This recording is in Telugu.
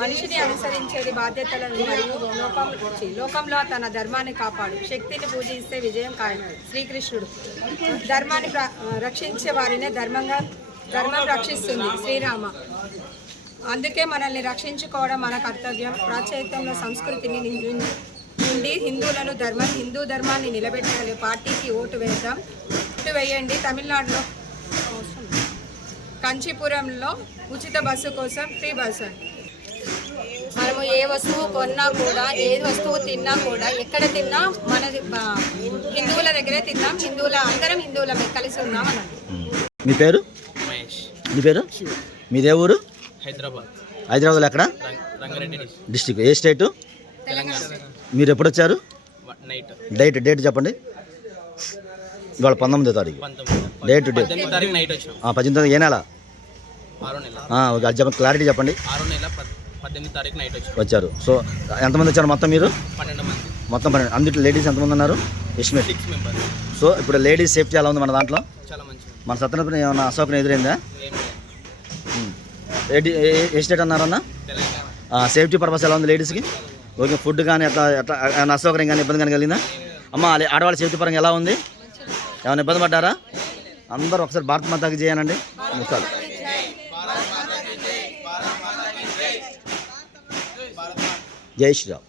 మనిషిని అనుసరించేది బాధ్యతలను మరియు లోకంలో తన ధర్మాన్ని కాపాడు. శక్తిని పూజిస్తే విజయం ఖాయం. శ్రీకృష్ణుడు ధర్మాన్ని రక్షించే వారినే ధర్మం రక్షిస్తుంది. శ్రీరామ అందుకే మనల్ని రక్షించుకోవడం మన కర్తవ్యం. ప్రాచైతంలో సంస్కృతిని నుండి హిందూ ధర్మాన్ని నిలబెట్టగలిగే పార్టీకి ఓటు వేయండి. తమిళనాడులో కంచీపురంలో ఉచిత బస్సు కోసం ఫ్రీ బస్సు. మనము ఏ వస్తువు కొన్నా కూడా, ఏ వస్తువు తిన్నా కూడా, ఎక్కడ తిన్నా మన హిందువుల దగ్గరే తిన్నాం. అందరం హిందువులమే కలిసి ఉన్నాం అన్నది. మీ పేరు? మహేష్. మీ పేరు? మీదే ఊరు? హైదరాబాద్. ఎక్కడ? రంగారెడ్డి డిస్ట్రిక్ట్. ఏ స్టేటు? తెలంగాణ. మీరు ఎప్పుడు వచ్చారు? డేట్ చెప్పండి. ఇవాళ 19వ తారీఖు. డేట్ 18వ తారీఖు నైట్ వచ్చాం. 18వ ఏ నెల? 6వ నెల. అది చెప్పండి, క్లారిటీ చెప్పండి. 6వ నెల 18వ తారీఖు నైట్ వచ్చారు. సో ఎంతమంది వచ్చారు మొత్తం? మీరు 12 మంది. మొత్తం 12. అందులో లేడీస్ ఎంతమంది ఉన్నారు? Estimate 6 members. సో ఇప్పుడు లేడీస్ సేఫ్టీ ఎలా ఉంది మన దాంట్లో? చాలా మంచిది. మన సత్యనపల్లి ఏమైనా అశోకం ఎదురైందా? ఏ స్టేట్ అన్నారన్న? తెలంగాణ. సేఫ్టీ పర్పస్ ఎలా ఉంది లేడీస్కి? ఓకే. ఫుడ్ కానీ ఎట్లా ఏమైనా అసౌకర్యం కానీ ఇబ్బంది కానీ కలిగిందా? అమ్మ ఆడవాళ్ళ సేఫ్టీ పరంగా ఎలా ఉంది? ఏమైనా ఇబ్బంది పడ్డారా? అందరూ ఒకసారి భారత్ మాతాకి చేయనండి. ముఖాలు జై శ్రీరామ్.